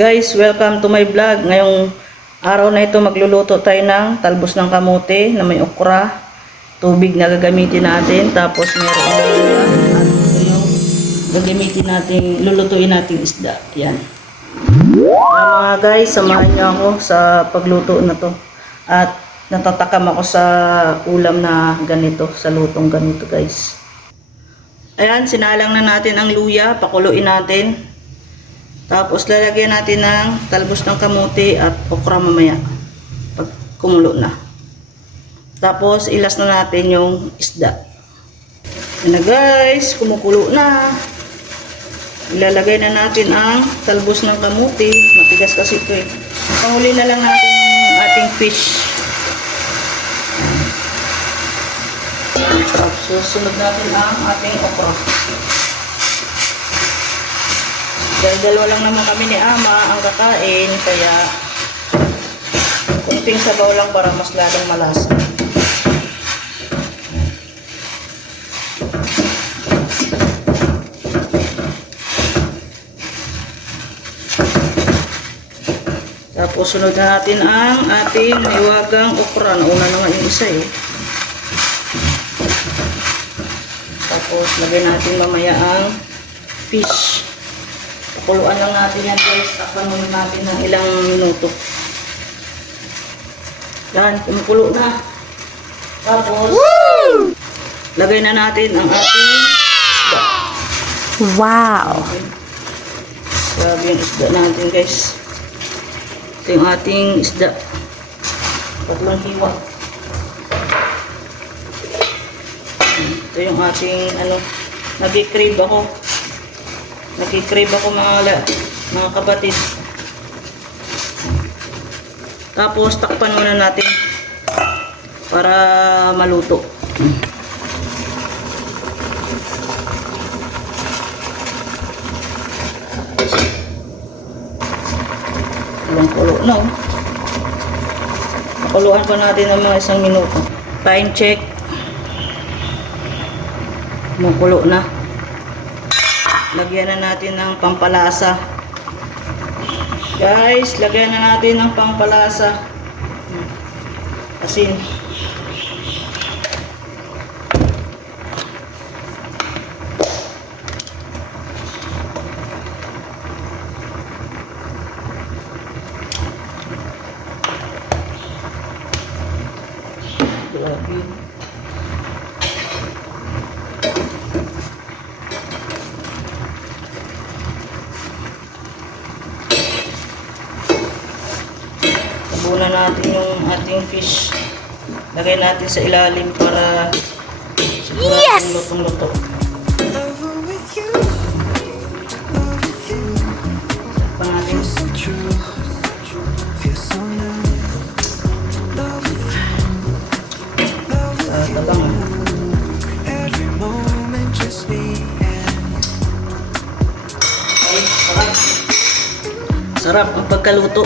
Guys, welcome to my vlog. Ngayong araw na ito magluluto tayo ng talbos ng kamote na may okra, tubig na gagamitin natin, tapos meron at ito yung gagamitin natin, lulutuin natin isda. Yan. Mga guys, samahan niyo ako sa pagluto na to. At natatakam ako sa ulam na ganito, sa lutong ganito guys. Ayan, sinalang na natin ang luya, pakuluin natin. Tapos lalagyan natin ng talbos ng kamote at okra mamaya pag kumulo na. Tapos ilas na natin yung isda. Yan na guys, kumukulo na. Ilalagay na natin ang talbos ng kamote. Matigas kasi ito eh. Panguli na lang natin yung ating fish. Tapos susunod natin ang ating okra. Dahil dalawa lang naman kami ni Ama ang kakain, kaya kunting sabaw lang para mas lalong malasa. Tapos sunod na natin ang ating hiwagang okra. Nauna na nga yung isa eh. Tapos lagyan natin mamaya ang fish. Pakuluan lang natin yan guys. Takpan muna natin ng ilang minuto. Yan, kumukulo na. Tapos, lagay na natin ang ating isda. Wow! Okay. Grabe yung isda natin guys. Ito yung ating isda. Tatlong hiwa. Ito yung ating nag-crave ako. Nag-crave ako mga kapatid. Tapos takpan muna natin para maluto. Kulo na. Pakuluan pa natin ng mga 1 minuto. Time check. Kumukulo na. Lagyan na natin ng pampalasa. Guys, lagyan na natin ng pampalasa. Asin. Grabe. Tabunan natin yung ating fish. Lagay natin sa ilalim para Yes! lutong-luto. Pa natin. Sa tabang. Ay, sarap. Sarap ang pagkaluto.